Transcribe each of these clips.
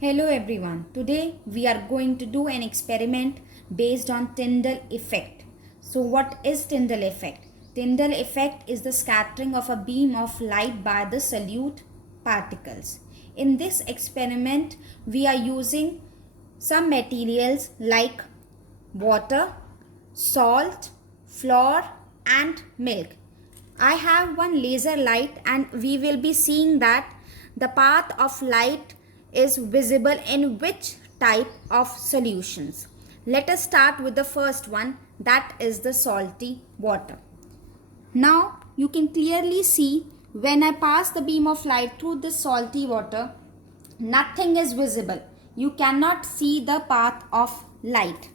Hello everyone. Today we are going to do an experiment based on Tyndall effect. So what is Tyndall effect? Tyndall effect is the scattering of a beam of light by the solute particles. In this experiment we are using some materials like water, salt, flour and milk. I have one laser light and we will be seeing that the path of light is visible in which type of solutions. Let us start with the first one, that is the salty water. Now you can clearly see when I pass the beam of light through this salty water, nothing is visible. You cannot see the path of light.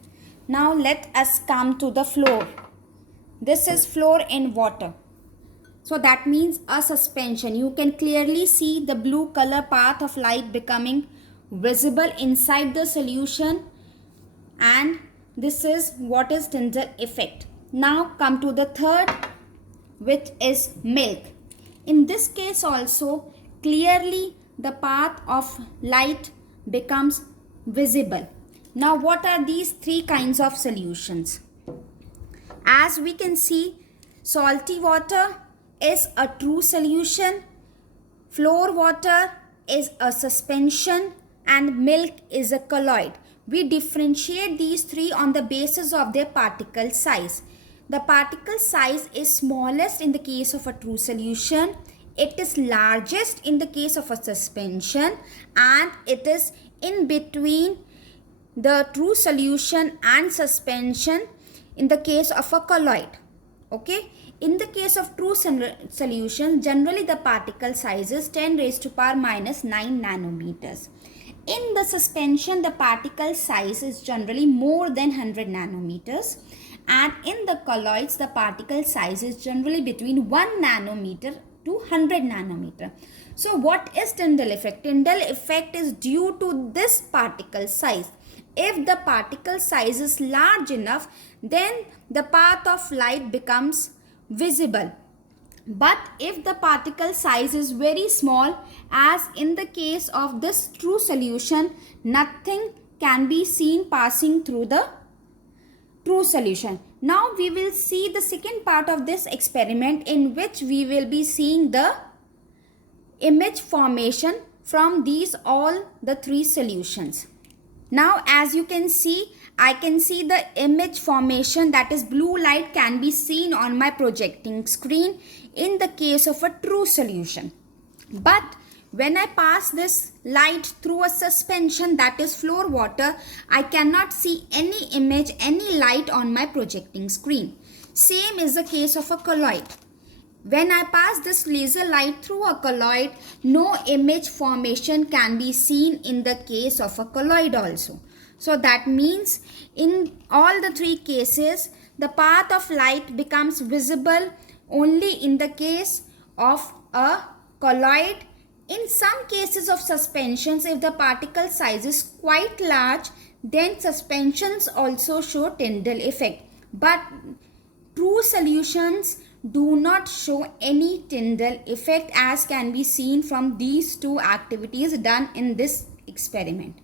Now let us come to the floor. This is floor in water. So that means a suspension. You can clearly see the blue color path of light becoming visible inside the solution, and this is what is Tyndall effect. Now come to the third, which is milk. In this case also clearly the path of light becomes visible. Now what are these three kinds of solutions? As we can see, salty water is a true solution, floor water is a suspension, and milk is a colloid. We differentiate these three on the basis of their particle size. The particle size is smallest in the case of a true solution, it is largest in the case of a suspension, and it is in between the true solution and suspension in the case of a colloid. Okay, in the case of true solution, generally the particle size is 10 raised to power minus 9 nanometers. In the suspension, the particle size is generally more than 100 nanometers, and in the colloids the particle size is generally between 1 nanometer to 100 nanometer. So what is Tyndall effect? Tyndall effect is due to this particle size. If the particle size is large enough, then the path of light becomes visible. But if the particle size is very small, as in the case of this true solution, nothing can be seen passing through the true solution. Now we will see the second part of this experiment, in which we will be seeing the image formation from these all the three solutions. Now as you can see, I can see the image formation, that is blue light can be seen on my projecting screen in the case of a true solution. But when I pass this light through a suspension, that is floor water, I cannot see any image, any light on my projecting screen. Same is the case of a colloid. When I pass this laser light through a colloid, no image formation can be seen in the case of a colloid also. So that means in all the three cases, the path of light becomes visible only in the case of a colloid. In some cases of suspensions, if the particle size is quite large, then suspensions also show Tyndall effect. But true solutions do not show any Tyndall effect, as can be seen from these two activities done in this experiment.